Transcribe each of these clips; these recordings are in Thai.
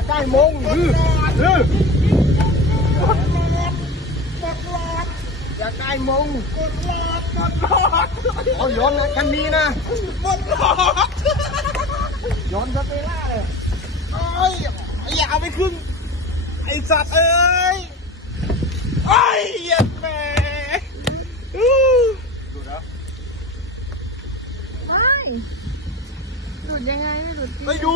ากได้มงอืออืออยากได้มงเอาย้อนนะคันนี้นะกดหลอดย้อนสเตล่าเลยเอ้ยอย่าเอาไปขึ้นไอสัตว์เอ้ยไอ้ยหย็ดแม่อู้ดูนะ ไม่หลุดยังไงไม่หลุด ไปดู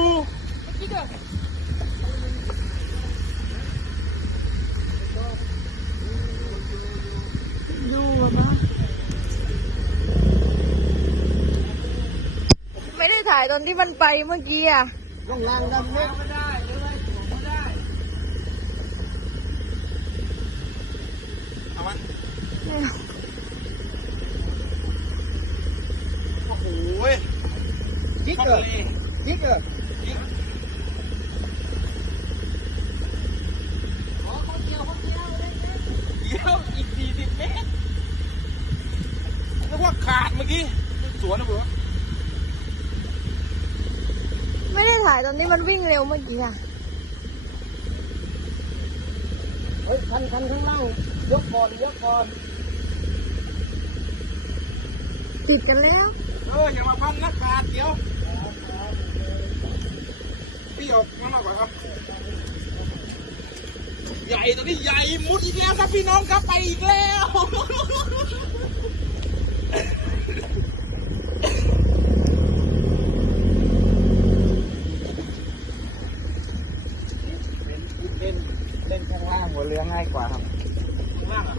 ดูนะไม่ได้ ถ่ายตอนที่มันไปเมื่อกี้อะต้องล้างกันไหมไม่ได้เลยไม่ได้เอามันโอ้โหยิกเกอร์ยิกเกอร์เดี๋ยวอีกสี่สิบเมตรนึกว่าขาดเมื่อกี้สวนนะเบื่อ ไม่ได้ ถ่ายตอนที่มันวิ่งเร็วเมื่อกี้อะเฮ้ยคันคันข้างล่างยกก่อนยกก่อนติดกันแล้วเอออย่ามาพันนะขาดเดี๋ยวพี่ออกมามากกว่าครับ ใหญ่ตัวนี้ใหญ่มุดอีกแล้วครับพี่น้องครับไปอีกแล้วเล่นเล่นข้างล่างหัวเรือง่ายกว่าครับข้าง ล่างอะ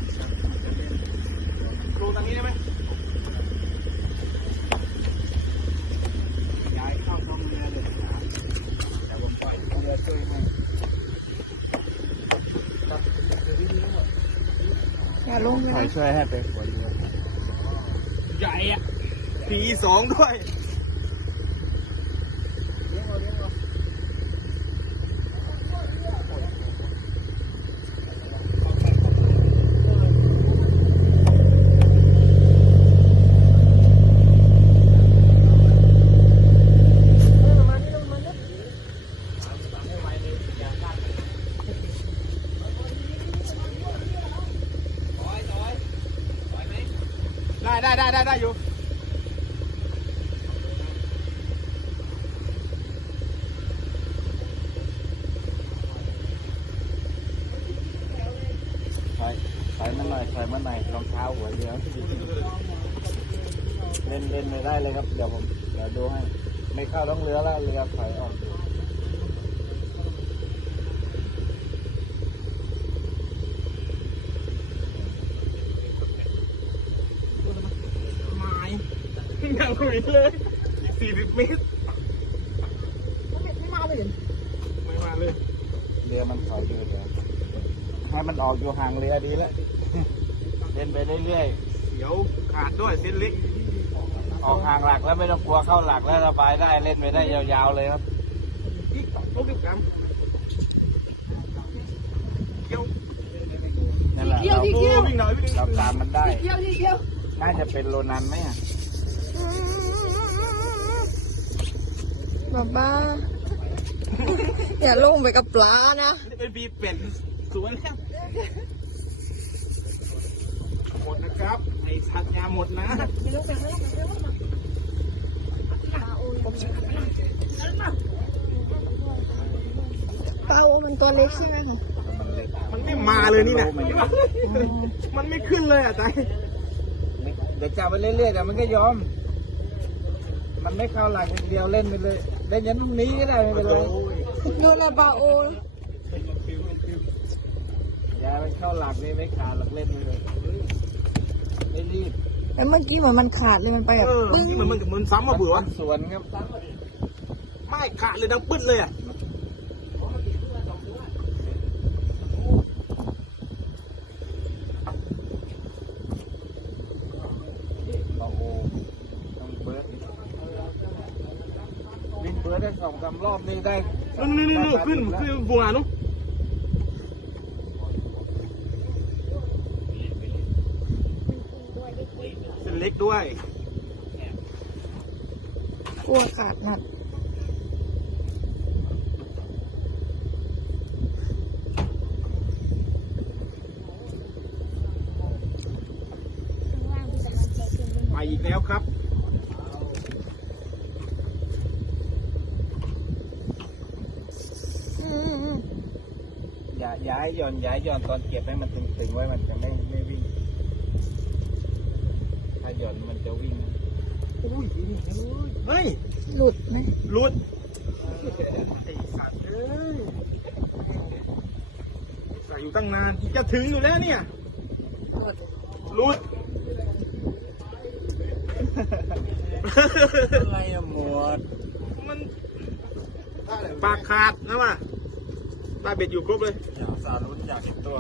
ดูตรงนี้ได้ไหมย้ายเข้าตรงเรือเลยนะครับเดี๋ยวผมปล่อยเรือช่วยให้ครับเดี๋ยววิธีทั้งหมดอย่าลงเลยปล่อยนะช่วยให้ไปหัวเรือใหญ่อะปีสองด้วยเลี้ยงเอาเลี้ยงเอา ได้ได้ได้ได้อยู่ถอยถอยมาหน่อยถอยมาหน่อยรองเท้าหัวเรือเล่นเล่นไม่ได้เลยครับ เดี๋ยวผมเดี๋ยวดูให้ ไม่เข้าต้องเรือแล้วเรือถอยออกอยู่ ไม้ ยังคุยเลยอีกสี่สิบเมตรไม่มาเลยไม่มาเลย เรือมันถอยอยู่เดี๋ยวให้มันออกอยู่ห่างเรือดีแล้วเล่นไปเรื่อยเดี๋ยวขาดด้วยเส้นเล็กๆออกห่างหลักแล้วไม่ต้องกลัวเข้าหลักแล้วระบายได้เล่นไปได้ยาวๆเลยครับอีกหกสิบกรัมเกี่ยวนั่นแหละเราโอ้วิ่งหน่อยวิ่งหน่เราอยตามมันได้เที่ยวที่เที่ยวน่าจะเป็นโลนันไหมอะ บ้าบ้าอย่าลงไปกับปลานะนี่เป็นบีเป็นสวนแล้วหมดนะครับไอ้ชัดยาหมดนะเต่ามันตัวเล็กใช่ไหมคะมันเล็กมันไม่มาเลยนี่นะมันไม่ขึ้นเลยอะใจเดี๋ยวจับไปเรื่อยๆแต่มันก็ยอม มันไม่เข้าหลักอย่างเดียวเล่นไปเลยเล่นยันพรุ่งนี้ก็ได้ไม่เป็นไรดูนะปลาโออย่าไปเข้าหลักนี่ไม่ขาดหลักเล่นไปเลยไม่รีบแต่เมื่อกี้เหมือนมันขาดเลยมันไปแบบเออปึ้งเหมือนมันเหมือนซ้ำมาเบื่อวะสวนครับไม่ขาดเลยดังปึ๊ดเลยอะ องสามรอบนี่ได้นู่นนู่นนู่ขึ้นขึ้นบัวนุ๊กเส้นเล็กด้วยกลัวขาดนัดไปอีกแล้วครับ อย่าอย่าให้หย่อนอย่าให้หย่อนตอนเก็บให้มันตึงๆไว้มันจะไม่ไม่วิ่ง ถ้าหย่อนมันจะวิ่งอุ้ยเฮ้ยหลุดไหมหลุดไอ้สัตว์เอ้ยใส่อยู่ตั้งนานจะถึงอยู่แล้วเนี่ยหลุดหลุดอะไรอะหมวดมันปากขาดนะว่ะ ปลาเบ็ดอยู่ครบเลยอยากสารุนอยากเห็นตัว